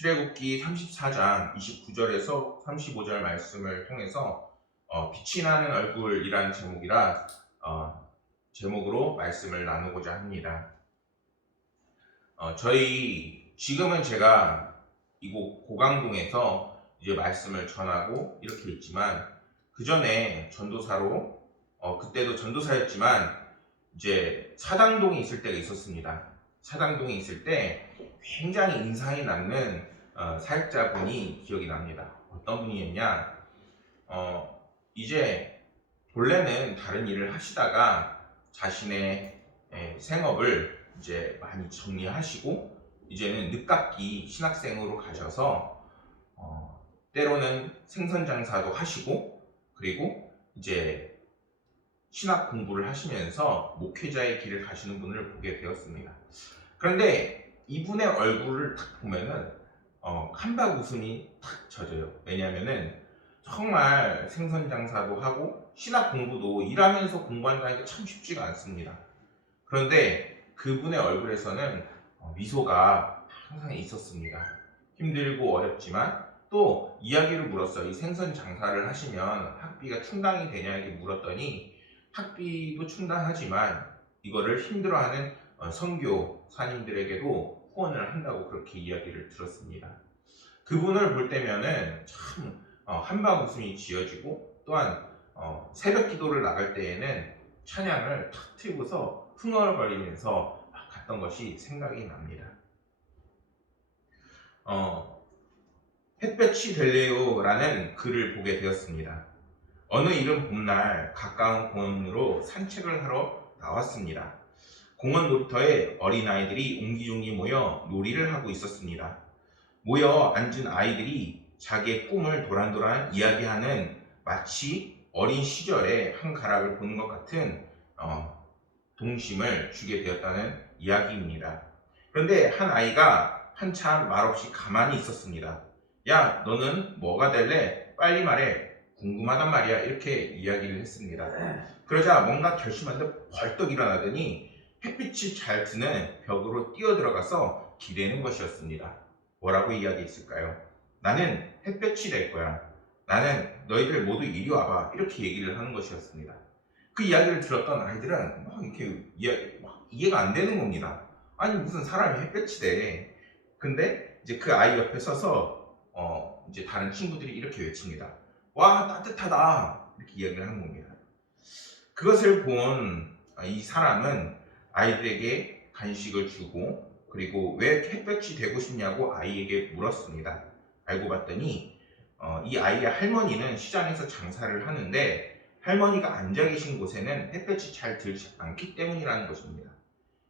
출애굽기 34장 29절에서 35절 말씀을 통해서 빛이 나는 얼굴이라는 제목으로 말씀을 나누고자 합니다. 지금은 제가 이곳 고강동에서 이제 말씀을 전하고 이렇게 있지만, 그 전에 그때도 전도사였지만 이제 사당동에 있을 때가 있었습니다. 사당동에 있을 때 굉장히 인상이 남는 사역자분이 기억이 납니다. 어떤 분이었냐? 이제 본래는 다른 일을 하시다가 자신의 생업을 이제 많이 정리하시고 이제는 늦깎이 신학생으로 가셔서 때로는 생선 장사도 하시고, 그리고 이제 신학 공부를 하시면서 목회자의 길을 가시는 분을 보게 되었습니다. 그런데 이분의 얼굴을 딱 보면은 한박 웃음이 탁 젖어요. 왜냐하면은 정말 생선 장사도 하고 신학 공부도 일하면서 공부한다는 게 참 쉽지가 않습니다. 그런데 그분의 얼굴에서는 미소가 항상 있었습니다. 힘들고 어렵지만 또 이야기를 물었어요. 이 생선 장사를 하시면 학비가 충당이 되냐 이렇게 물었더니, 학비도 충당하지만 이거를 힘들어하는 선교사님들에게도 후원을 한다고 그렇게 이야기를 들었습니다. 그분을 볼 때면은 참 한방 웃음이 지어지고, 또한 새벽 기도를 나갈 때에는 찬양을 탁 틀고서 흥얼거리면서 막 갔던 것이 생각이 납니다. 햇볕이 될래요라는 글을 보게 되었습니다. 어느 이른 봄날 가까운 공원으로 산책을 하러 나왔습니다. 공원 놀이터에 어린아이들이 옹기종기 모여 놀이를 하고 있었습니다. 모여 앉은 아이들이 자기의 꿈을 도란도란 이야기하는, 마치 어린 시절의 한 가락을 보는 것 같은 동심을 주게 되었다는 이야기입니다. 그런데 한 아이가 한참 말없이 가만히 있었습니다. 야, 너는 뭐가 될래? 빨리 말해. 궁금하단 말이야. 이렇게 이야기를 했습니다. 그러자 뭔가 결심한 듯 벌떡 일어나더니 햇빛이 잘 드는 벽으로 뛰어들어가서 기대는 것이었습니다. 뭐라고 이야기했을까요? 나는 햇볕이 될 거야. 나는 너희들 모두 이리 와봐. 이렇게 얘기를 하는 것이었습니다. 그 이야기를 들었던 아이들은 막 이렇게 이해가 안 되는 겁니다. 아니, 무슨 사람이 햇볕이 돼. 근데 이제 그 아이 옆에 서서 이제 다른 친구들이 이렇게 외칩니다. 와, 따뜻하다. 이렇게 이야기를 하는 겁니다. 그것을 본 이 사람은 아이들에게 간식을 주고, 그리고 왜 햇볕이 되고 싶냐고 아이에게 물었습니다. 알고 봤더니 이 아이의 할머니는 시장에서 장사를 하는데 할머니가 앉아 계신 곳에는 햇볕이 잘 들지 않기 때문이라는 것입니다.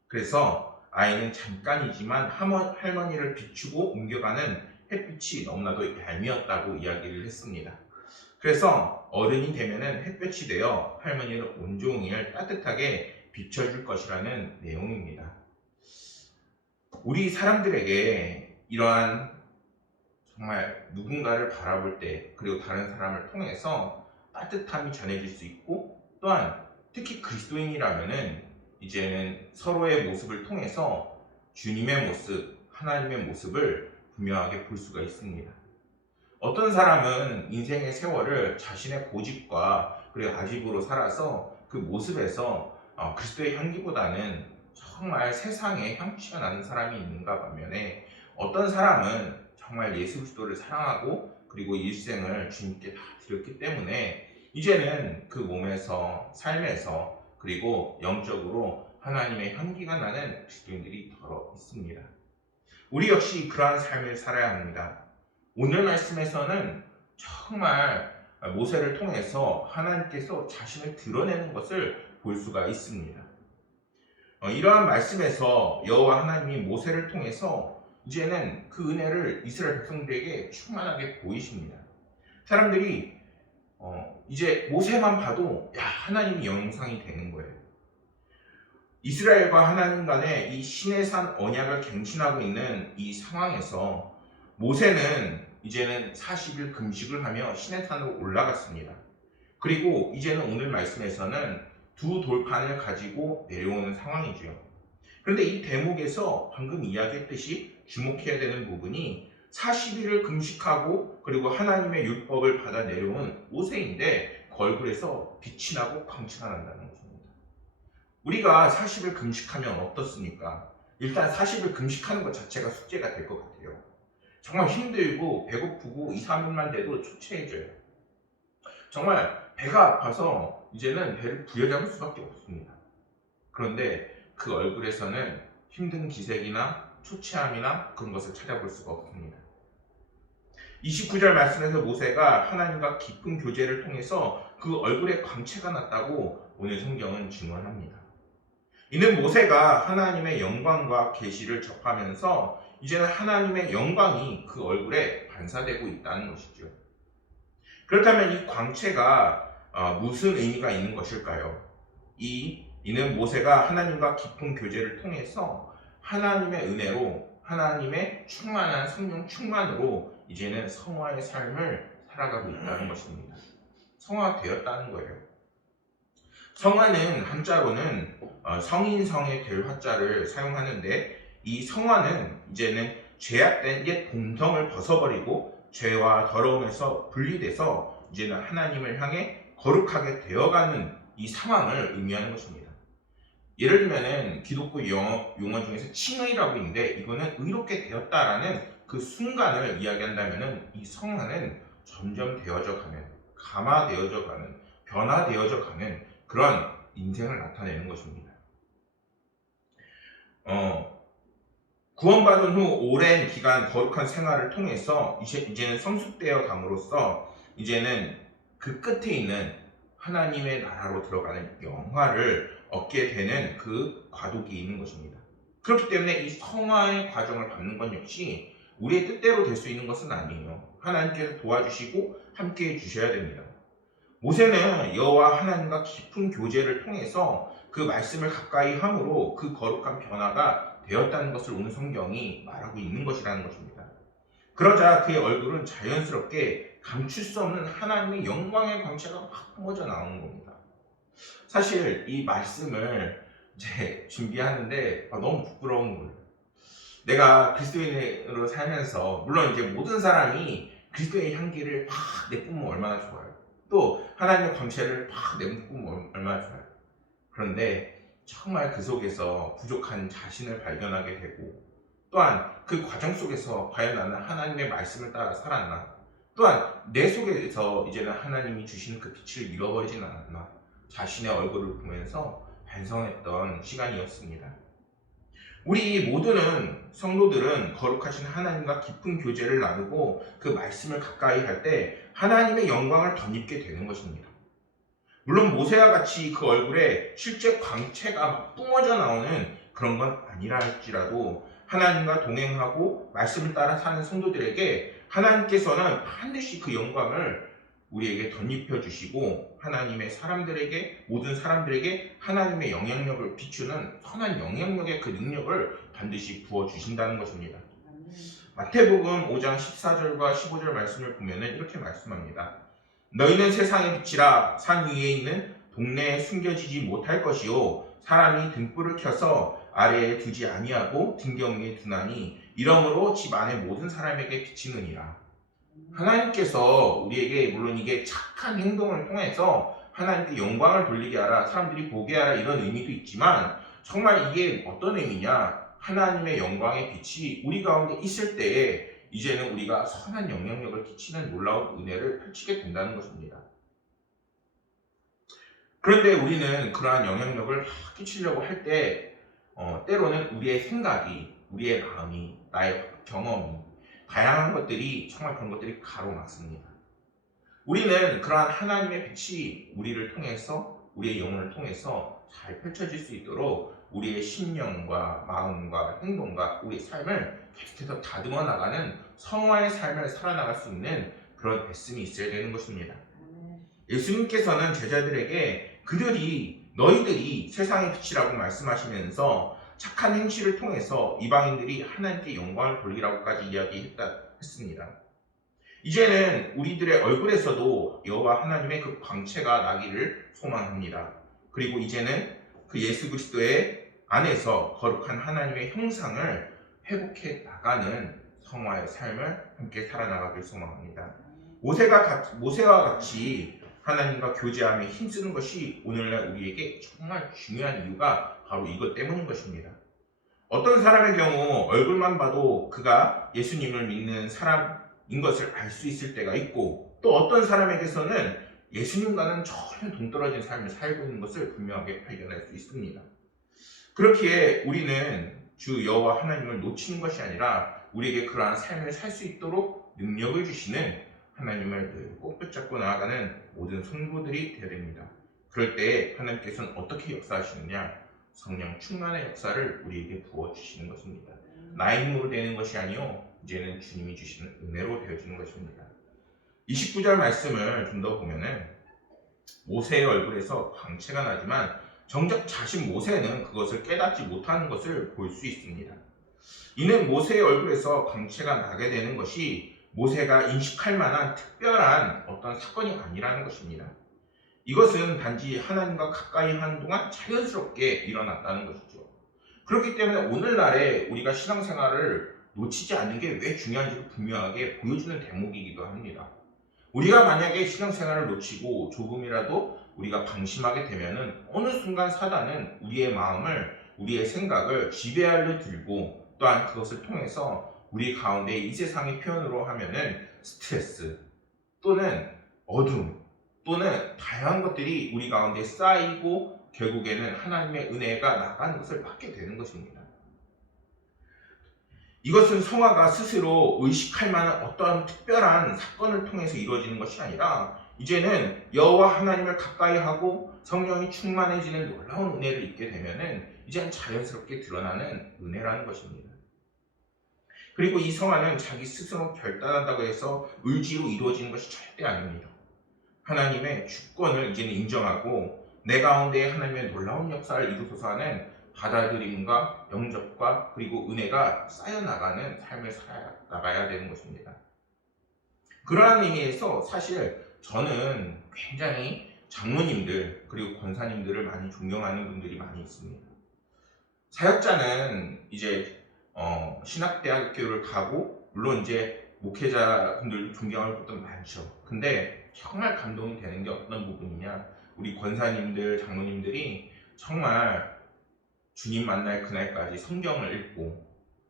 그래서 아이는 잠깐이지만 할머니를 비추고 옮겨가는 햇빛이 너무나도 얄미웠다고 이야기를 했습니다. 그래서 어른이 되면은 햇볕이 되어 할머니를 온종일 따뜻하게 비춰줄 것이라는 내용입니다. 우리 사람들에게 이러한 정말 누군가를 바라볼 때, 그리고 다른 사람을 통해서 따뜻함이 전해질 수 있고, 또한 특히 그리스도인이라면은 이제는 서로의 모습을 통해서 주님의 모습, 하나님의 모습을 분명하게 볼 수가 있습니다. 어떤 사람은 인생의 세월을 자신의 고집과 그리고 아집으로 살아서 그 모습에서 그리스도의 향기보다는 정말 세상에 향취가 나는 사람이 있는가 반면에, 어떤 사람은 정말 예수 그리스도를 사랑하고 그리고 일생을 주님께 다 드렸기 때문에 이제는 그 몸에서, 삶에서, 그리고 영적으로 하나님의 향기가 나는 그리스도인들이 더러 있습니다. 우리 역시 그러한 삶을 살아야 합니다. 오늘 말씀에서는 정말 모세를 통해서 하나님께서 자신을 드러내는 것을 볼 수가 있습니다. 이러한 말씀에서 여호와 하나님이 모세를 통해서 이제는 그 은혜를 이스라엘 백성들에게 충만하게 보이십니다. 사람들이 이제 모세만 봐도 하나님이 영상이 되는 거예요. 이스라엘과 하나님 간의 이 시내산 언약을 갱신하고 있는 이 상황에서 모세는 이제는 40일 금식을 하며 시내산으로 올라갔습니다. 그리고 이제는 오늘 말씀에서는 두 돌판을 가지고 내려오는 상황이죠. 그런데 이 대목에서 방금 이야기했듯이 주목해야 되는 부분이 40일을 금식하고 그리고 하나님의 율법을 받아 내려온 모세인데 그 얼굴에서 빛이 나고 광채가 난다는 것입니다. 우리가 40일 금식하면 어떻습니까? 일단 40일 금식하는 것 자체가 숙제가 될 것 같아요. 정말 힘들고 배고프고 2, 3일만 돼도 초췌해져요. 정말 배가 아파서 이제는 배를 부여잡을 수밖에 없습니다. 그런데 그 얼굴에서는 힘든 기색이나 초췌함이나 그런 것을 찾아볼 수가 없습니다. 29절 말씀에서 모세가 하나님과 깊은 교제를 통해서 그 얼굴에 광채가 났다고 오늘 성경은 증언합니다. 이는 모세가 하나님의 영광과 계시를 접하면서 이제는 하나님의 영광이 그 얼굴에 반사되고 있다는 것이죠. 그렇다면 이 광채가 무슨 의미가 있는 것일까요? 이는 모세가 하나님과 깊은 교제를 통해서 하나님의 은혜로 하나님의 충만한 성령 충만으로 이제는 성화의 삶을 살아가고 있다는 것입니다. 성화되었다는 거예요. 성화는 한자로는 성인성에 될 화자를 사용하는데 이 성화는 이제는 죄악된 옛 본성을 벗어버리고 죄와 더러움에서 분리돼서 이제는 하나님을 향해 거룩하게 되어가는 이 상황을 의미하는 것입니다. 예를 들면은 기독교 용어 중에서 칭의라고 있는데 이거는 의롭게 되었다라는 그 순간을 이야기한다면은 이 성화는 점점 되어져 가는, 감화되어져 가는, 변화되어져 가는 그런 인생을 나타내는 것입니다. 구원받은 후 오랜 기간 거룩한 생활을 통해서 이제는 성숙되어 감으로써 이제는 그 끝에 있는 하나님의 나라로 들어가는 영화를 얻게 되는 그 과도기 있는 것입니다. 그렇기 때문에 이 성화의 과정을 밟는 건 역시 우리의 뜻대로 될 수 있는 것은 아니에요. 하나님께서 도와주시고 함께해 주셔야 됩니다. 모세는 여호와 하나님과 깊은 교제를 통해서 그 말씀을 가까이 함으로 그 거룩한 변화가 되었다는 것을 오늘 성경이 말하고 있는 것이라는 것입니다. 그러자 그의 얼굴은 자연스럽게 감출 수 없는 하나님의 영광의 광채가 확 뿜어져 나오는 겁니다. 사실 이 말씀을 이제 준비하는데 너무 부끄러운 거예요. 내가 그리스도인으로 살면서 물론 이제 모든 사람이 그리스도의 향기를 막 내뿜으면 얼마나 좋아요. 또 하나님의 광채를 막 내뿜으면 얼마나 좋아요. 그런데 정말 그 속에서 부족한 자신을 발견하게 되고 또한 그 과정 속에서 과연 나는 하나님의 말씀을 따라 살았나, 또한 내 속에서 이제는 하나님이 주시는 그 빛을 잃어버리진 않았나 자신의 얼굴을 보면서 반성했던 시간이었습니다. 우리 모두는 성도들은 거룩하신 하나님과 깊은 교제를 나누고 그 말씀을 가까이 할 때 하나님의 영광을 덧입게 되는 것입니다. 물론 모세와 같이 그 얼굴에 실제 광채가 막 뿜어져 나오는 그런 건 아니라 할지라도 하나님과 동행하고 말씀을 따라 사는 성도들에게 하나님께서는 반드시 그 영광을 우리에게 덧입혀 주시고 하나님의 사람들에게, 모든 사람들에게 하나님의 영향력을 비추는 선한 영향력의 그 능력을 반드시 부어 주신다는 것입니다. 마태복음 5장 14절과 15절 말씀을 보면 이렇게 말씀합니다. 너희는 세상의 빛이라. 산 위에 있는 동네에 숨겨지지 못할 것이요 사람이 등불을 켜서 아래에 두지 아니하고 등경 위에 두나니 이러므로 집 안의 모든 사람에게 비치느니라. 하나님께서 우리에게 물론 이게 착한 행동을 통해서 하나님께 영광을 돌리게 하라, 사람들이 보게 하라 이런 의미도 있지만 정말 이게 어떤 의미냐, 하나님의 영광의 빛이 우리 가운데 있을 때에 이제는 우리가 선한 영향력을 끼치는 놀라운 은혜를 펼치게 된다는 것입니다. 그런데 우리는 그러한 영향력을 끼치려고 할 때 때로는 우리의 생각이, 우리의 마음이, 나의 경험이, 다양한 것들이 정말 그런 것들이 가로막습니다. 우리는 그러한 하나님의 빛이 우리를 통해서, 우리의 영혼을 통해서 잘 펼쳐질 수 있도록 우리의 심령과 마음과 행동과 우리의 삶을 계속해서 다듬어 나가는 성화의 삶을 살아나갈 수 있는 그런 애씀이 있어야 되는 것입니다. 예수님께서는 제자들에게 너희들이 세상의 빛이라고 말씀하시면서 착한 행실을 통해서 이방인들이 하나님께 영광을 돌리라고까지 이야기했습니다. 이제는 우리들의 얼굴에서도 여호와 하나님의 그 광채가 나기를 소망합니다. 그리고 이제는 그 예수 그리스도의 안에서 거룩한 하나님의 형상을 회복해 나가는 성화의 삶을 함께 살아나가길 소망합니다. 모세와 같이 하나님과 교제함에 힘쓰는 것이 오늘날 우리에게 정말 중요한 이유가 바로 이것 때문인 것입니다. 어떤 사람의 경우 얼굴만 봐도 그가 예수님을 믿는 사람인 것을 알 수 있을 때가 있고, 또 어떤 사람에게서는 예수님과는 전혀 동떨어진 삶을 살고 있는 것을 분명하게 발견할 수 있습니다. 그렇기에 우리는 주 여호와 하나님을 놓치는 것이 아니라 우리에게 그러한 삶을 살 수 있도록 능력을 주시는 하나님을 늘 꼭 붙잡고 나아가는 모든 성도들이 되어야 됩니다. 그럴 때 하나님께서는 어떻게 역사하시느냐? 성령 충만의 역사를 우리에게 부어주시는 것입니다. 나의 힘으로 되는 것이 아니요 이제는 주님이 주시는 은혜로 되어지는 것입니다. 29절 말씀을 좀 더 보면은 모세의 얼굴에서 광채가 나지만 정작 자신 모세는 그것을 깨닫지 못하는 것을 볼 수 있습니다. 이는 모세의 얼굴에서 광채가 나게 되는 것이 모세가 인식할 만한 특별한 어떤 사건이 아니라는 것입니다. 이것은 단지 하나님과 가까이 하는 동안 자연스럽게 일어났다는 것이죠. 그렇기 때문에 오늘날에 우리가 신앙생활을 놓치지 않는 게 왜 중요한지를 분명하게 보여주는 대목이기도 합니다. 우리가 만약에 신앙생활을 놓치고 조금이라도 우리가 방심하게 되면은 어느 순간 사단은 우리의 마음을, 우리의 생각을 지배하려 들고, 또한 그것을 통해서 우리 가운데 이 세상의 표현으로 하면은 스트레스 또는 어둠 또는 다양한 것들이 우리 가운데 쌓이고 결국에는 하나님의 은혜가 나가는 것을 막게 되는 것입니다. 이것은 성화가 스스로 의식할 만한 어떠한 특별한 사건을 통해서 이루어지는 것이 아니라 이제는 여호와 하나님을 가까이 하고 성령이 충만해지는 놀라운 은혜를 입게 되면은 이제는 자연스럽게 드러나는 은혜라는 것입니다. 그리고 이 성화는 자기 스스로 결단한다고 해서 의지로 이루어지는 것이 절대 아닙니다. 하나님의 주권을 이제는 인정하고 내 가운데 하나님의 놀라운 역사를 이루소서 하는 받아들임과 영접과 그리고 은혜가 쌓여나가는 삶을 살아나가야 되는 것입니다. 그러한 의미에서 사실 저는 굉장히 장로님들 그리고 권사님들을 많이 존경하는 분들이 많이 있습니다. 사역자는 이제 신학대학교를 가고 물론 이제 목회자분들도 존경할 것도 많죠. 근데 정말 감동이 되는 게 어떤 부분이냐, 우리 권사님들, 장로님들이 정말 주님 만날 그날까지 성경을 읽고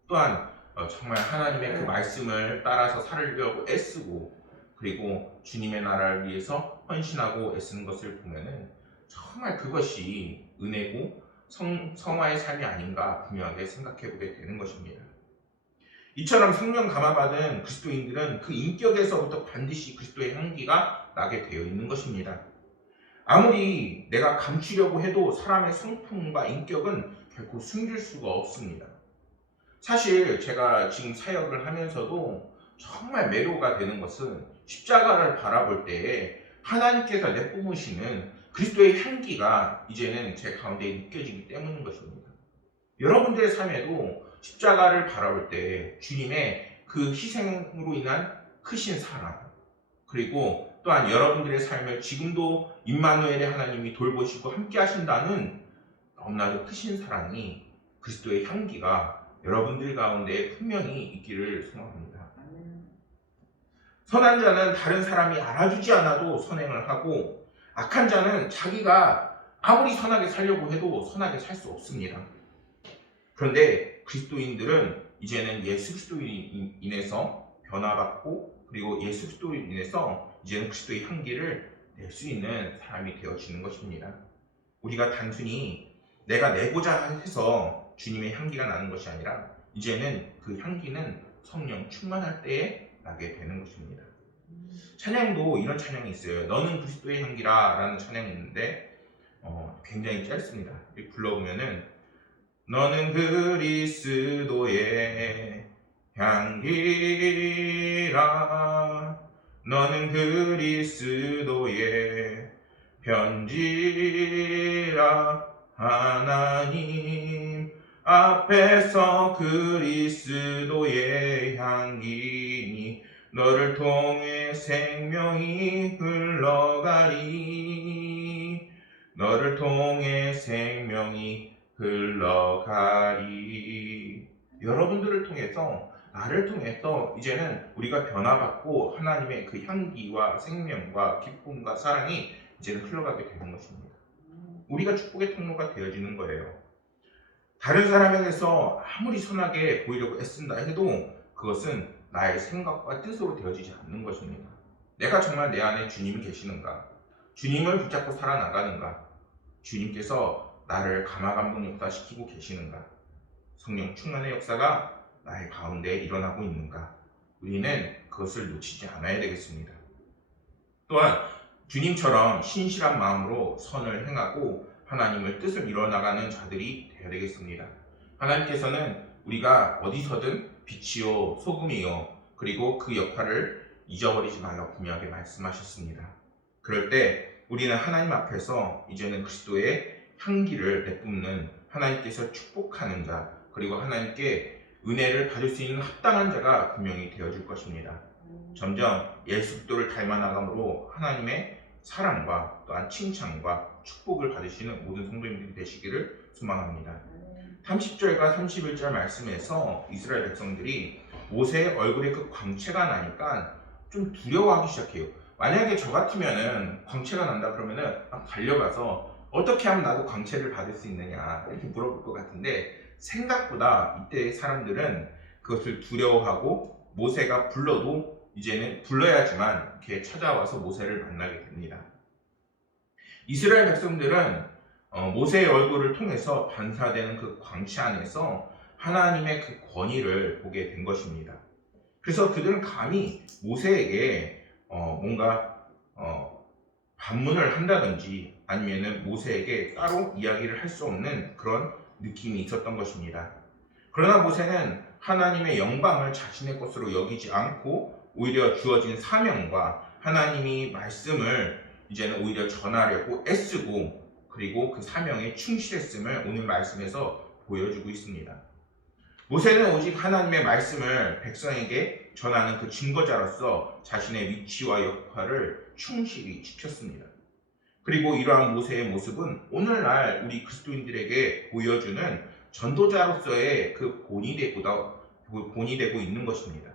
또한 정말 하나님의 그 말씀을 따라서 살려고 애쓰고 그리고 주님의 나라를 위해서 헌신하고 애쓰는 것을 보면은 정말 그것이 은혜고 성화의 삶이 아닌가 분명하게 생각해 보게 되는 것입니다. 이처럼 성령 감화받은 그리스도인들은 그 인격에서부터 반드시 그리스도의 향기가 나게 되어 있는 것입니다. 아무리 내가 감추려고 해도 사람의 성품과 인격은 결코 숨길 수가 없습니다. 사실 제가 지금 사역을 하면서도 정말 매료가 되는 것은 십자가를 바라볼 때에 하나님께서 내뿜으시는 그리스도의 향기가 이제는 제 가운데 느껴지기 때문인 것입니다. 여러분들의 삶에도 십자가를 바라볼 때 주님의 그 희생으로 인한 크신 사랑, 그리고 또한 여러분들의 삶을 지금도 임마누엘의 하나님이 돌보시고 함께 하신다는 너무나도 크신 사랑이, 그리스도의 향기가 여러분들 가운데 분명히 있기를 소망합니다. 선한 자는 다른 사람이 알아주지 않아도 선행을 하고 악한 자는 자기가 아무리 선하게 살려고 해도 선하게 살 수 없습니다. 그런데 그리스도인들은 이제는 예수 그리스도로 인해서 변화받고 그리고 예수 그리스도로 인해서 이제는 그리스도의 향기를 낼 수 있는 사람이 되어지는 것입니다. 우리가 단순히 내가 내고자 해서 주님의 향기가 나는 것이 아니라 이제는 그 향기는 성령 충만할 때에 나게 되는 것입니다. 찬양도 이런 찬양이 있어요. 너는 그리스도의 향기라 라는 찬양이 있는데 굉장히 짧습니다. 불러보면은 너는 그리스도의 향기라, 너는 그리스도의 편지라, 하나님 앞에서 그리스도의 향기니 너를 통해 생명이 흘러가리, 너를 통해 생명이 흘러가리. 여러분들을 통해서 나를 통해서 이제는 우리가 변화받고 하나님의 그 향기와 생명과 기쁨과 사랑이 이제는 흘러가게 되는 것입니다. 우리가 축복의 통로가 되어지는 거예요. 다른 사람에게서 아무리 선하게 보이려고 애쓴다 해도 그것은 나의 생각과 뜻으로 되어지지 않는 것입니다. 내가 정말 내 안에 주님이 계시는가? 주님을 붙잡고 살아나가는가? 주님께서 나를 감화감동 역사시키고 계시는가? 성령 충만의 역사가 나의 가운데 일어나고 있는가? 우리는 그것을 놓치지 않아야 되겠습니다. 또한 주님처럼 신실한 마음으로 선을 행하고 하나님의 뜻을 이뤄나가는 자들이 되어야 되겠습니다. 하나님께서는 우리가 어디서든 빛이요 소금이요 그리고 그 역할을 잊어버리지 말라고 분명하게 말씀하셨습니다. 그럴 때 우리는 하나님 앞에서 이제는 그리스도의 향기를 내뿜는 하나님께서 축복하는 자 그리고 하나님께 은혜를 받을 수 있는 합당한 자가 분명히 되어줄 것입니다. 점점 예수 그리스도를 닮아나감으로 하나님의 사랑과 또한 칭찬과 축복을 받으시는 모든 성도님들이 되시기를 소망합니다. 30절과 31절 말씀에서 이스라엘 백성들이 모세의 얼굴에 그 광채가 나니까 좀 두려워하기 시작해요. 만약에 저 같으면은 광채가 난다 그러면은 막 달려가서 어떻게 하면 나도 광채를 받을 수 있느냐 이렇게 물어볼 것 같은데 생각보다 이때의 사람들은 그것을 두려워하고 모세가 불러도 이제는 불러야지만 이렇게 찾아와서 모세를 만나게 됩니다. 이스라엘 백성들은 모세의 얼굴을 통해서 반사되는 그 광채 안에서 하나님의 그 권위를 보게 된 것입니다. 그래서 그들은 감히 모세에게 뭔가 반문을 한다든지 아니면은 모세에게 따로 이야기를 할 수 없는 그런 느낌이 있었던 것입니다. 그러나 모세는 하나님의 영광을 자신의 것으로 여기지 않고 오히려 주어진 사명과 하나님이 말씀을 이제는 오히려 전하려고 애쓰고 그리고 그 사명에 충실했음을 오늘 말씀에서 보여주고 있습니다. 모세는 오직 하나님의 말씀을 백성에게 전하는 그 증거자로서 자신의 위치와 역할을 충실히 지켰습니다. 그리고 이러한 모세의 모습은 오늘날 우리 그리스도인들에게 보여주는 전도자로서의 그 본이 되고 있는 것입니다.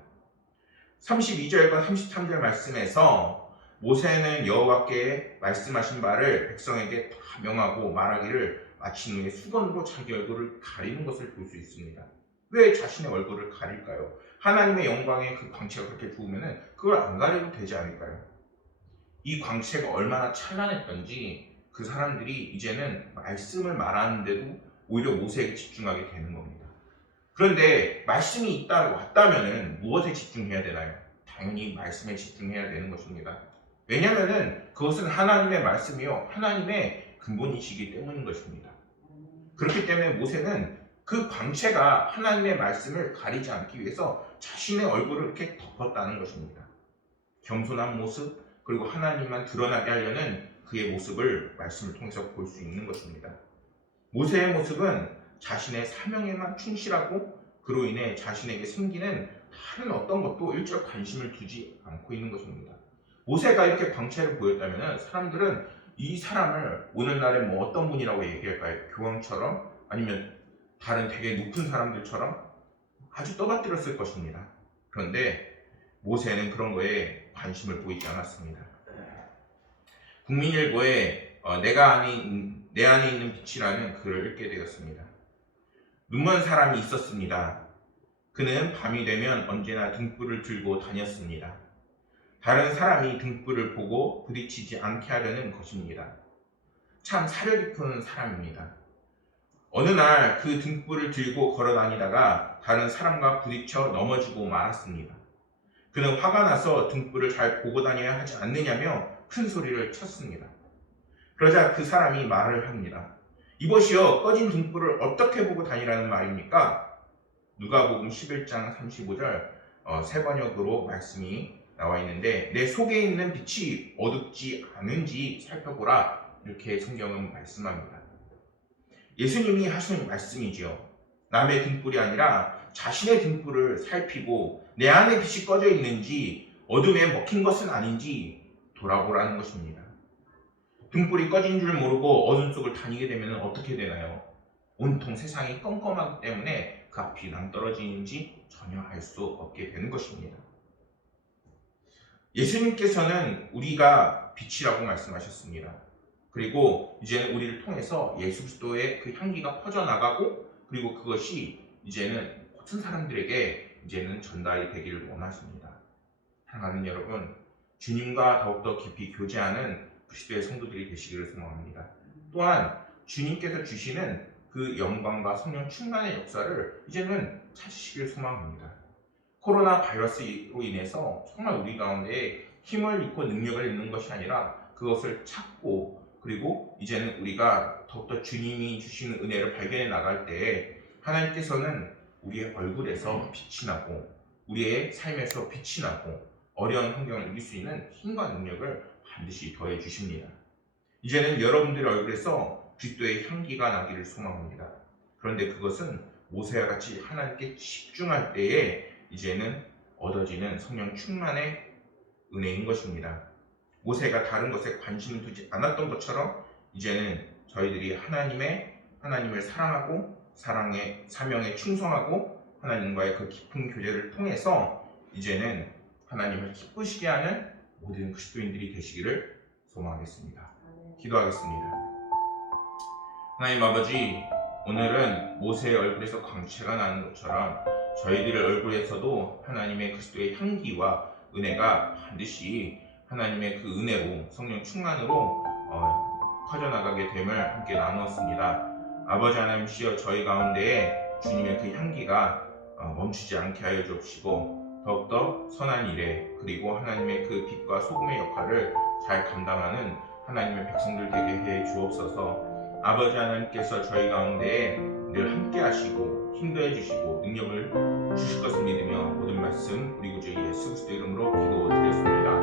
32절과 33절 말씀에서 모세는 여호와께 말씀하신 바를 백성에게 다 명하고 말하기를 마친 후에 수건으로 자기 얼굴을 가리는 것을 볼 수 있습니다. 왜 자신의 얼굴을 가릴까요? 하나님의 영광의 그 광채가 그렇게 좋으면 그걸 안 가려도 되지 않을까요? 이 광채가 얼마나 찬란했던지 그 사람들이 이제는 말씀을 말하는데도 오히려 모세에게 집중하게 되는 겁니다. 그런데 말씀이 왔다면 무엇에 집중해야 되나요? 당연히 말씀에 집중해야 되는 것입니다. 왜냐하면 그것은 하나님의 말씀이요 하나님의 근본이시기 때문인 것입니다. 그렇기 때문에 모세는 그 광채가 하나님의 말씀을 가리지 않기 위해서 자신의 얼굴을 이렇게 덮었다는 것입니다. 겸손한 모습 그리고 하나님만 드러나게 하려는 그의 모습을 말씀을 통해서 볼 수 있는 것입니다. 모세의 모습은 자신의 사명에만 충실하고 그로 인해 자신에게 생기는 다른 어떤 것도 일절 관심을 두지 않고 있는 것입니다. 모세가 이렇게 광채를 보였다면 사람들은 이 사람을 오늘날에 뭐 어떤 분이라고 얘기할까요? 교황처럼 아니면 다른 되게 높은 사람들처럼 아주 떠받들었을 것입니다. 그런데 모세는 그런 거에 관심을 보이지 않았습니다. 국민일보에 내 안에 있는 빛이라는 글을 읽게 되었습니다. 눈먼 사람이 있었습니다. 그는 밤이 되면 언제나 등불을 들고 다녔습니다. 다른 사람이 등불을 보고 부딪히지 않게 하려는 것입니다. 참 사려 깊은 사람입니다. 어느 날 그 등불을 들고 걸어 다니다가 다른 사람과 부딪혀 넘어지고 말았습니다. 그는 화가 나서 등불을 잘 보고 다녀야 하지 않느냐며 큰 소리를 쳤습니다. 그러자 그 사람이 말을 합니다. 이보시오, 꺼진 등불을 어떻게 보고 다니라는 말입니까? 누가복음 11장 35절 세 번역으로 말씀이 나와 있는데 내 속에 있는 빛이 어둡지 않은지 살펴보라 이렇게 성경은 말씀합니다. 예수님이 하신 말씀이지요. 남의 등불이 아니라 자신의 등불을 살피고 내 안에 빛이 꺼져 있는지 어둠에 먹힌 것은 아닌지 돌아보라는 것입니다. 등불이 꺼진 줄 모르고 어둠 속을 다니게 되면 어떻게 되나요? 온통 세상이 껌껌하기 때문에 그 앞이 낭떠러지인지 전혀 알 수 없게 되는 것입니다. 예수님께서는 우리가 빛이라고 말씀하셨습니다. 그리고 이제는 우리를 통해서 예수 그리스도의 그 향기가 퍼져나가고, 그리고 그것이 이제는 모든 사람들에게 이제는 전달이 되기를 원하십니다. 사랑하는 여러분, 주님과 더욱더 깊이 교제하는 그리스도의 성도들이 되시기를 소망합니다. 또한 주님께서 주시는 그 영광과 성령 충만의 역사를 이제는 찾으시길 소망합니다. 코로나 바이러스로 인해서 정말 우리 가운데 힘을 잃고 능력을 잃는 것이 아니라 그것을 찾고, 그리고 이제는 우리가 더욱더 주님이 주시는 은혜를 발견해 나갈 때 하나님께서는 우리의 얼굴에서 빛이 나고 우리의 삶에서 빛이 나고 어려운 환경을 이길 수 있는 힘과 능력을 반드시 더해 주십니다. 이제는 여러분들의 얼굴에서 그리스도의 향기가 나기를 소망합니다. 그런데 그것은 모세와 같이 하나님께 집중할 때에 이제는 얻어지는 성령 충만의 은혜인 것입니다. 모세가 다른 것에 관심을 두지 않았던 것처럼 이제는 저희들이 하나님을 사랑하고 사랑의 사명에 충성하고 하나님과의 그 깊은 교제를 통해서 이제는 하나님을 기쁘시게 하는 모든 그리스도인들이 되시기를 소망하겠습니다. 기도하겠습니다. 하나님 아버지, 오늘은 모세의 얼굴에서 광채가 나는 것처럼 저희들의 얼굴에서도 하나님의 그리스도의 향기와 은혜가 반드시 하나님의 그 은혜로 성령 충만으로 퍼져나가게 됨을 함께 나누었습니다. 아버지 하나님이시여, 저희 가운데에 주님의 그 향기가 멈추지 않게 하여 주옵시고 더욱더 선한 일에, 그리고 하나님의 그 빛과 소금의 역할을 잘 감당하는 하나님의 백성들 되게 해 주옵소서. 아버지 하나님께서 저희 가운데에 늘 함께 하시고 힘도해 주시고 능력을 주실 것을 믿으며 모든 말씀 우리 구주 예수 그리스도 이름으로 기도드렸습니다.